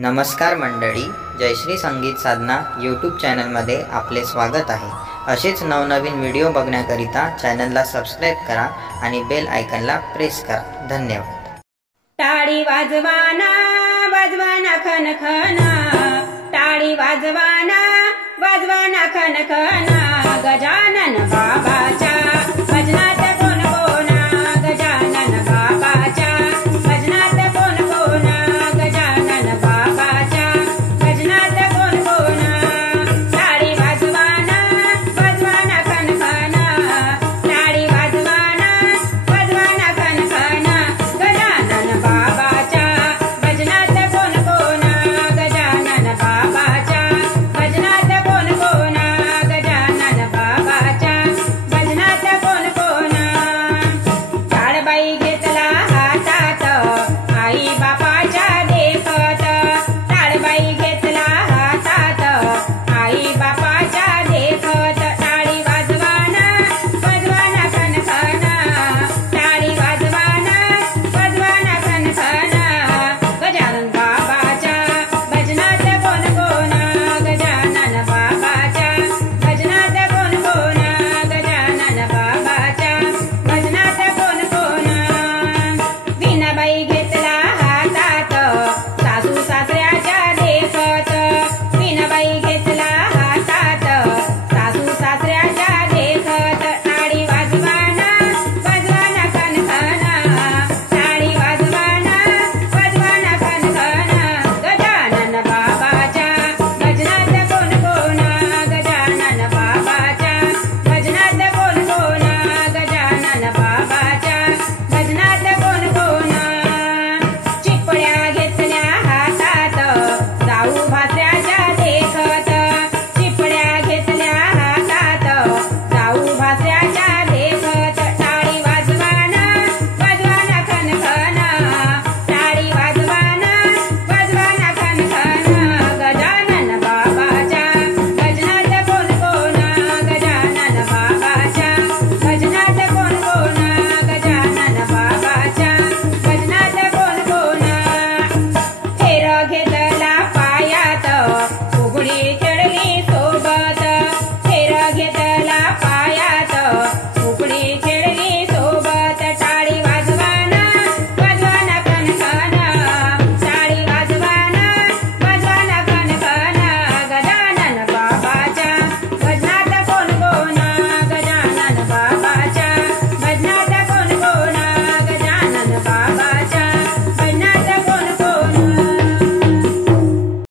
नमस्कार मंडळी, जयश्री संगीत साधना यूट्यूब चॅनलमध्ये आपले स्वागत आहे। असेच नवनवीन व्हिडिओ बघण्याकरिता चॅनलला सबस्क्राइब करा आणि बेल आयकॉनला प्रेस करा। धन्यवाद। टाळी वाजवाना वाजवाना खनखना, टाळी वाजवाना वाजवाना खनखना, गजा